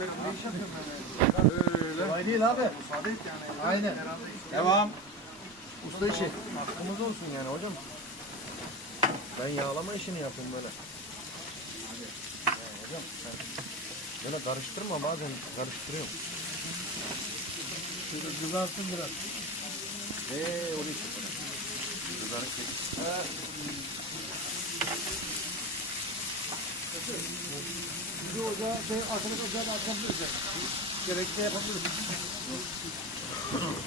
beri ne iş yapıyorum ben? Öyle. Kolay değil abi. Müsaade et yani. Aynen. Devam. Usta işi. Hakkımız olsun yani hocam. Ben yağlama işini yapıyorum böyle. Ya hocam sen böyle karıştırma bazen karıştırıyorum. Şöyle kızarsın biraz. Eee onu için. Kızarık değil. Bir ocağı şey arkadaş ocağı da açabiliriz yani. Gerekli yapabiliriz.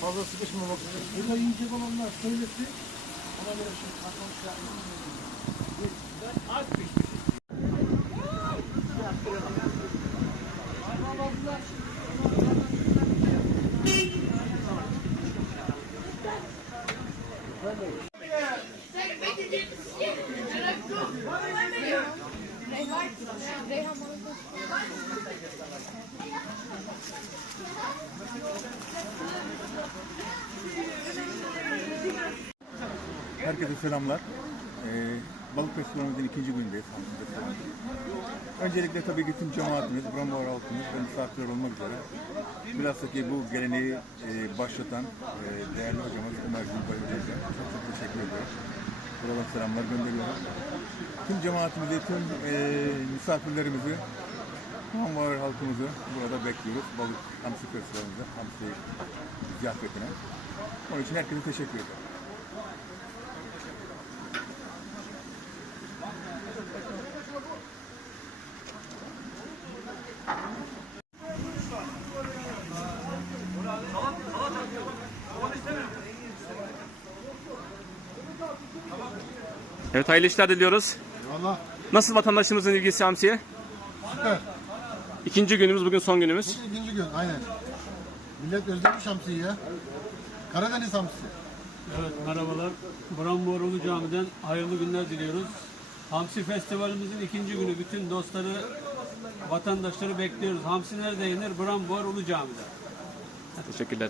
Fazla sıkışmamak için. Burada yiyecek olanlar söylesin. Ona göre şey katlamış Herkese selamlar. Ee, balık festivalimizin ikinci günündeyiz. Öncelikle tabii ki tüm cemaatimiz, Brambor halkımız ve misafirler olmak üzere bilhassa ki bu geleneği e, başlatan e, değerli hocamız Ömer Gülbay Hocamıza çok çok teşekkür ediyorum. Buradan selamlar gönderiyorum. Tüm cemaatimizi, tüm e, misafirlerimizi, Brambor halkımızı burada bekliyoruz. Balık Hamsi Festivalimize, Hamsi ziyafetine. Onun için herkese teşekkür ederim. Evet hayırlı işler diliyoruz. Eyvallah. Nasıl vatandaşımızın ilgisi hamsiye? Süper. İkinci günümüz bugün son günümüz. Bugün ikinci gün aynen. Millet özlemiş hamsiyi ya. Karadeniz hamsisi. Evet merhabalar. Bramborulu Cami'den hayırlı günler diliyoruz. Hamsi Festivalimizin ikinci günü bütün dostları, vatandaşları bekliyoruz. Hamsi nerede yenir? Brambor Ulu Cami'de. Teşekkürler.